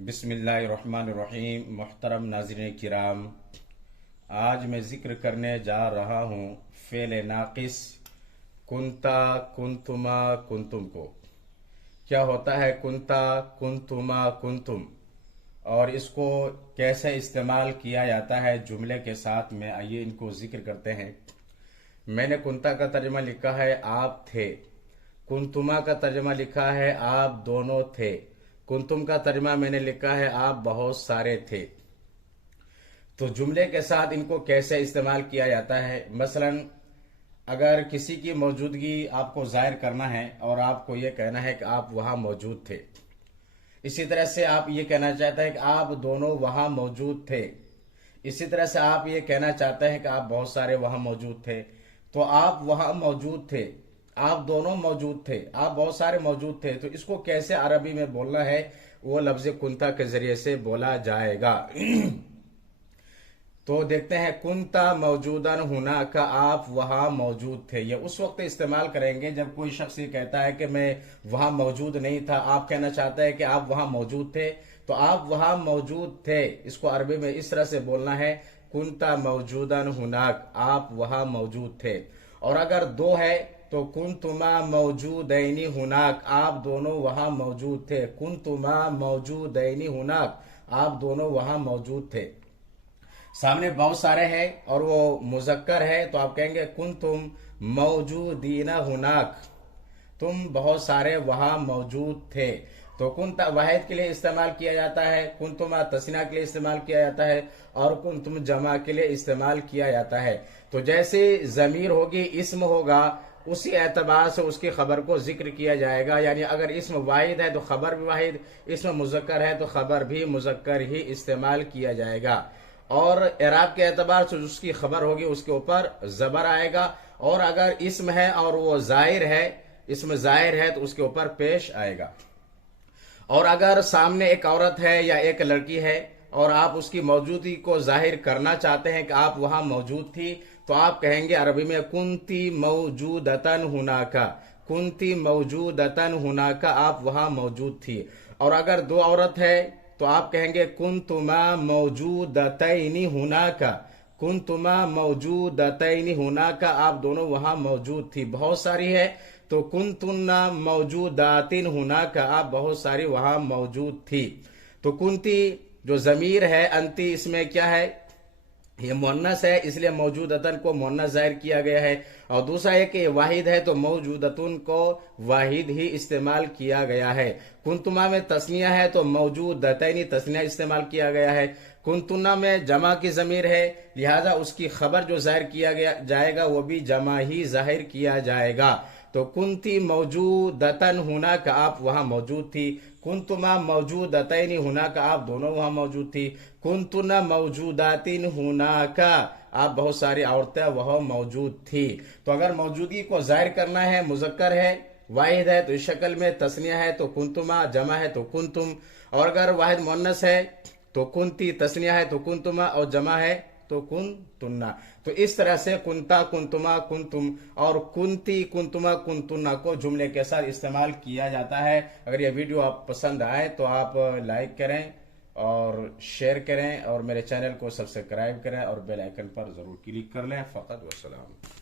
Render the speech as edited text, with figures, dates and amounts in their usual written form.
बिस्मिल्लाहिर्रहमानिर्रहीम। मुहतरम नाज़रीन किराम, आज मैं ज़िक्र करने जा रहा हूँ फ़ेल नाक़िस कुंता कुंतुमा कुंतुम को। क्या होता है कुंता कुंतुमा कुंतुम और इसको कैसे इस्तेमाल किया जाता है जुमले के साथ में, आइए इनको ज़िक्र करते हैं। मैंने कुंता का तर्जुमा लिखा है आप थे, कुंतुमा का तर्जुमा लिखा है आप दोनों थे, कुंतुम का तर्जुमा मैंने लिखा है आप बहुत सारे थे। तो जुमले के साथ इनको कैसे इस्तेमाल किया जाता है। मसलन अगर किसी की मौजूदगी आपको जाहिर करना है और आपको ये कहना है कि आप वहाँ मौजूद थे, इसी तरह से आप ये कहना चाहते हैं कि आप दोनों वहाँ मौजूद थे, इसी तरह से आप ये कहना चाहते हैं कि आप बहुत सारे वहाँ मौजूद थे। तो आप वहाँ मौजूद थे, आप दोनों मौजूद थे, आप बहुत सारे मौजूद थे। तो इसको कैसे अरबी में बोलना है, वो लफ्ज कुंता के जरिए से बोला जाएगा। तो देखते हैं, कुंता मौजूदन हुना का, आप वहां मौजूद थे। ये उस वक्त इस्तेमाल करेंगे जब कोई शख्स ये कहता है कि मैं वहां मौजूद नहीं था, आप कहना चाहते हैं कि आप वहां मौजूद थे, तो आप वहां मौजूद थे। इसको अरबी में इस तरह से बोलना है, कुंता मौजूदन हुनाक, आप वहां मौजूद थे। और अगर दो है तो कुंतुमा मौजूदैनी हुनाक, आप दोनों वहां मौजूद थे। कुंतुमा मौजूदैनी हुनाक, आप दोनों वहां मौजूद थे। सामने बहुत सारे हैं और वो मुजक्कर है, तो आप कहेंगे कुंतुम मौजूदीना हुनाक, तुम बहुत सारे वहां मौजूद थे। तो कुंता वाहिद के लिए इस्तेमाल किया जाता है, कुंतुमा तस्नीया के लिए इस्तेमाल किया जाता है और कुंतुम जमा के लिए इस्तेमाल किया जाता है। तो जैसे जमीर होगी, इस्म होगा, उसी एतबार से उसकी खबर को जिक्र किया जाएगा। यानी अगर इस्म वाहिद है तो खबर भी वाहिद, इस्म मुजक्कर है तो खबर भी मुजक्कर ही इस्तेमाल किया जाएगा। और इराब के एतबार से उसकी खबर होगी उसके ऊपर जबर आएगा। और अगर इस्म है और वो जाहिर है, इस्म जाहिर है, तो उसके ऊपर पेश आएगा। और अगर सामने एक औरत है या एक लड़की है और आप उसकी मौजूदगी को जाहिर करना चाहते हैं कि आप वहां मौजूद थी, तो आप कहेंगे अरबी में कुंती मौजूदतन हुनाका, कुंती मौजूदतन हुनाका, आप वहां मौजूद थी। और अगर दो औरत है तो आप कहेंगे कुंतुमा मौजूदतैनी हुनाका, कुंतुमा मौजूदतैनी हुनाका, आप दोनों वहां मौजूद थी। बहुत सारी है तो कुंतुन्ना मौजूदातिन हुनाका, आप बहुत सारी वहां मौजूद थी। तो कुंती जो जमीर है अंती, इसमें क्या है, ये मुन्नस है, इसलिए मौजूदतन को मुन्नस जाहिर किया गया है। और दूसरा है कि वाहिद है तो मौजूदतुन को वाहिद ही इस्तेमाल किया गया है। कुंतुमा में तस्निया है तो मौजूदतैनी तस्निया इस्तेमाल किया गया है। कुंतुना में जमा की जमीर है, लिहाजा उसकी खबर जो जाहिर किया गया जाएगा वो भी जमा ही जाहिर किया जाएगा। तो कुंती मौजूदतन हुना का, आप वहां मौजूद थी। कुंतुमा मौजूदतैनी हुना का, आप दोनों वहां मौजूद थी। कुंतुना मौजूदातिन हुना का, आप बहुत सारी औरतें वह मौजूद थी। तो अगर मौजूदगी को जाहिर करना है, मुजक्कर है, वाहिद है तो इस शक्ल में, तस्निया है तो कुंतुमा, जमा है तो कुंतुम। और अगर वाहिद मुन्नस है तो कुंती, तस्निया है तो कुंतुमा और जमा है तो कुंतुन्ना। तो इस तरह से कुंता कुंतुमा कुंतुम और कुंती कुंतुमा कुंतुन्ना को जुमले के साथ इस्तेमाल किया जाता है। अगर ये वीडियो आप पसंद आए तो आप लाइक करें और शेयर करें और मेरे चैनल को सब्सक्राइब करें और बेल आइकन पर जरूर क्लिक कर लें। फ़कत वस्सलाम।